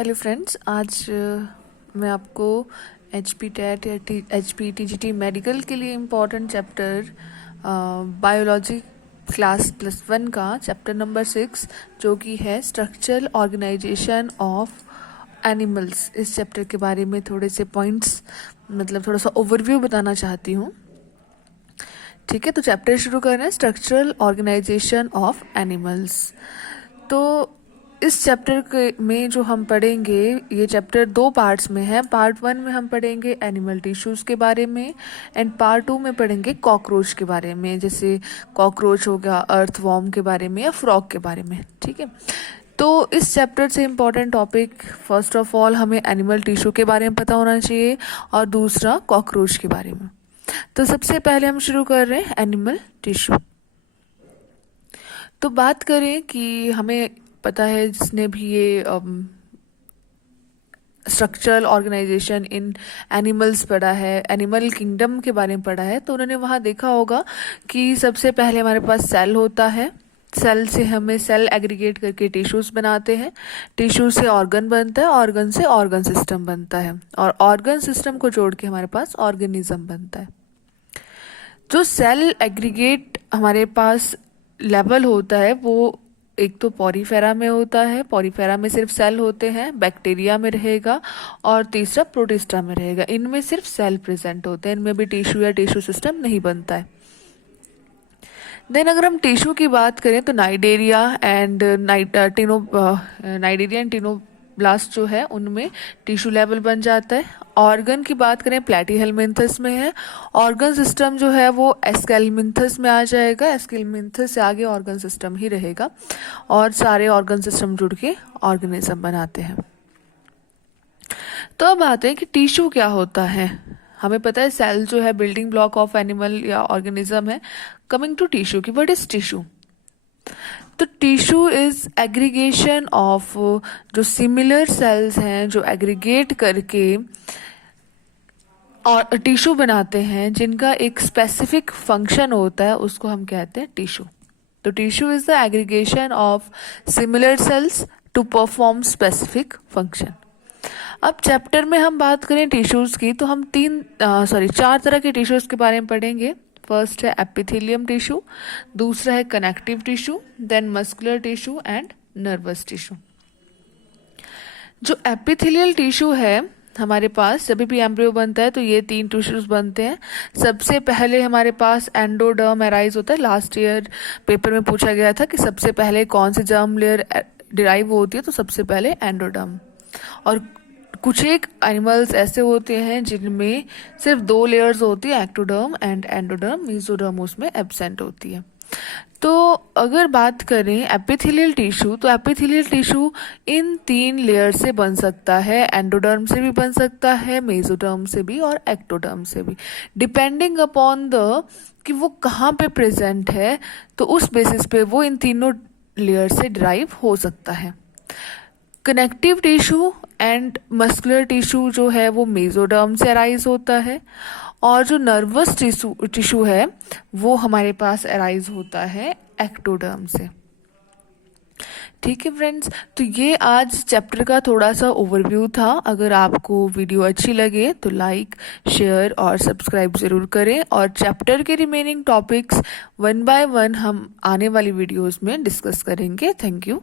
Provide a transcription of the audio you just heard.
Hello friends, आज मैं आपको एच पी टेट या H P T G T medical के लिए इम्पॉर्टेंट चैप्टर बायोलॉजी क्लास +1 का चैप्टर नंबर 6 जो कि है स्ट्रक्चरल ऑर्गेनाइजेशन ऑफ एनिमल्स, इस चैप्टर के बारे में थोड़े से पॉइंट्स मतलब थोड़ा सा ओवरव्यू बताना चाहती हूँ। ठीक है, तो चैप्टर शुरू कर रहे हैं, स्ट्रक्चरल ऑर्गेनाइजेशन ऑफ एनिमल्स। तो इस चैप्टर के में जो हम पढ़ेंगे, ये चैप्टर 2 पार्ट्स में है। पार्ट 1 में हम पढ़ेंगे एनिमल टिश्यूज़ के बारे में एंड पार्ट 2 में पढ़ेंगे कॉकरोच के बारे में, जैसे कॉकरोच हो गया, अर्थवॉर्म के बारे में या फ्रॉग के बारे में। ठीक है, तो इस चैप्टर से important topic first of all हमें एनिमल टिश्यू के बारे में पता होना चाहिए और दूसरा कॉकरोच के बारे में। तो सबसे पहले हम शुरू कर रहे हैं एनिमल टिश्यू। तो बात करें कि हमें पता है, जिसने भी ये स्ट्रक्चरल ऑर्गेनाइजेशन इन एनिमल्स पढ़ा है, एनिमल किंगडम के बारे में पढ़ा है, तो उन्होंने वहाँ देखा होगा कि सबसे पहले हमारे पास सेल होता है। सेल से हमें सेल एग्रीगेट करके टिश्यूज़ बनाते हैं, टिश्यू से ऑर्गन बनता है, ऑर्गन से ऑर्गन सिस्टम बनता है और ऑर्गन सिस्टम को जोड़ के हमारे पास ऑर्गेनिज्म बनता है। जो सेल एग्रीगेट हमारे पास लेवल होता है वो एक तो पॉरीफेरा में होता है, पॉरीफेरा में सिर्फ सेल होते हैं, बैक्टीरिया में रहेगा और तीसरा प्रोटिस्टा में रहेगा। इनमें सिर्फ सेल प्रेजेंट होते हैं, इनमें भी टिश्यू या टिश्यू सिस्टम नहीं बनता है। देन अगर हम टिश्यू की बात करें तो नाइडेरिया एंड नाइडेरिया एंड टिनोब्लास्ट जो है उनमें टिश्यू लेवल बन जाता है। ऑर्गन की बात करें प्लैटीहेलमिन्थस में है, ऑर्गन सिस्टम जो है वो एस्केलमिन्थस में आ जाएगा, एस्केलमिन्थस से आगे ऑर्गन सिस्टम ही रहेगा और सारे ऑर्गन सिस्टम जुड़ के ऑर्गेनिज्म बनाते हैं। तो अब आते हैं कि टिश्यू क्या होता है। हमें पता है सेल जो है बिल्डिंग ब्लॉक ऑफ एनिमल या ऑर्गेनिज्म है। कमिंग टू टिश्यू की, व्हाट इज टिश्यू? तो टिश्यू इज एग्रीगेशन ऑफ जो सिमिलर सेल्स हैं जो एग्रीगेट करके और टिश्यू बनाते हैं, जिनका एक स्पेसिफिक फंक्शन होता है, उसको हम कहते हैं टिश्यू। तो tissue is the aggregation of similar cells to perform specific function. अब चैप्टर में हम बात करें टिश्यूज की तो हम 4 तरह के टिश्यूज के बारे में पढ़ेंगे। फर्स्ट है एपिथेलियम टिश्यू, दूसरा है connective tissue, then muscular tissue and nervous tissue. जो एपिथेलियल टिश्यू है, हमारे पास जब भी एम्ब्रियो बनता है तो ये 3 टिश्यूज बनते हैं। सबसे पहले हमारे पास एंडोडर्म अराइज होता है। लास्ट ईयर पेपर में पूछा गया था कि सबसे पहले कौन सी जर्म लेयर डिराइव होती है, तो सबसे पहले एंडोडर्म। और कुछ एक एनिमल्स ऐसे होते हैं जिनमें सिर्फ 2 लेयर्स होती है, एक्टोडर्म एंड एंडोडर्म, मेसोडर्म उसमें एब्सेंट होती है। तो अगर बात करें एपिथेलियल टिश्यू, तो एपिथेलियल टिश्यू इन 3 लेयर से बन सकता है, एंडोडर्म से भी बन सकता है, मेसोडर्म से भी और एक्टोडर्म से भी, डिपेंडिंग अपॉन द कि वो कहाँ पे प्रेजेंट है, तो उस बेसिस पे वो इन तीनों लेयर से डिराइव हो सकता है। Connective tissue and muscular tissue जो है वो मेसोडर्म से अराइज होता है और जो नर्वस टिश्यू है वो हमारे पास अराइज होता है एक्टोडर्म से। ठीक है फ्रेंड्स, तो ये आज चैप्टर का थोड़ा सा ओवरव्यू था। अगर आपको वीडियो अच्छी लगे तो लाइक, शेयर और सब्सक्राइब ज़रूर करें और चैप्टर के रिमेनिंग टॉपिक्स 1 बाय 1 हम आने वाली वीडियोस में डिस्कस करेंगे। Thank you.